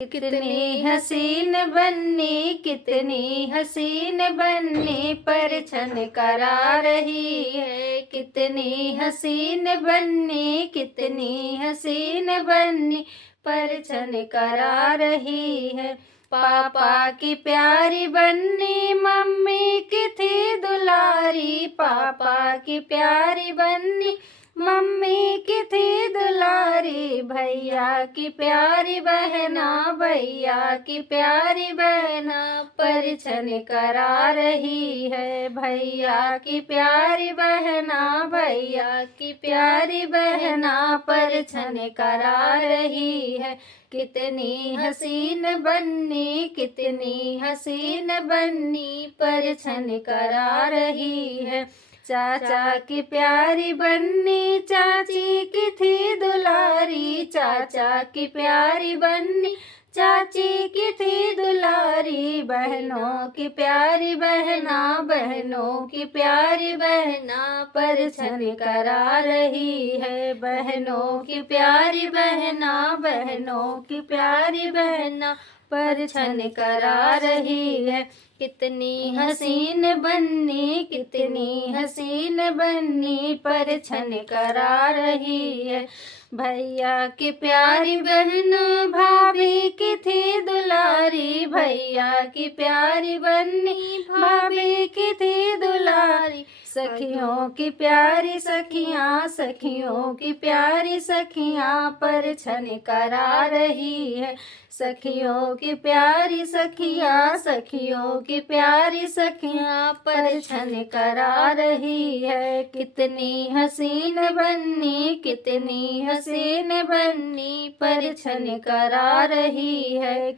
कितनी हसीन बन्नी, कितनी हसीन बन्नी, परछन करा रही है। कितनी हसीन बन्नी, कितनी हसीन बन्नी, परछन करा रही है। पापा की प्यारी बन्नी, मम्मी की थी दुलारी। पापा की प्यारी बन्नी, मम्मी की थी दुलारी। भैया की प्यारी बहना, भैया की प्यारी बहना, परछन करा रही है। भैया की प्यारी बहना, भैया की प्यारी बहना, परछन करा रही है। कितनी हसीन बन्नी, कितनी हसीन बन्नी, परछन करा रही है। चाचा की प्यारी बन्नी, चाची की थी दुलारी। चाचा की प्यारी बन्नी, चाची की थी दुलारी। बहनों की प्यारी बहना, बहनों की प्यारी बहना, परछन करा रही है। बहनों की प्यारी बहना, बहनों की प्यारी बहना, परछन करा रही है। कितनी हसीन बन्नी, कितनी हसीन बन्नी, परछन करा रही है। भैया की प्यारी बहन, भाभी की थी दुलारी। भैया की प्यारी बन्नी, भाभी की थी दुलारी। सखियों की प्यारी सखियाँ, सखियों की प्यारी सखियाँ, परछन करा रही है। सखियों की प्यारी सखियाँ, सखियों की प्यारी सखियाँ, परछन करा रही है। कितनी हसीन बन्नी, कितनी हसीन बन्नी, परछन करा रही है।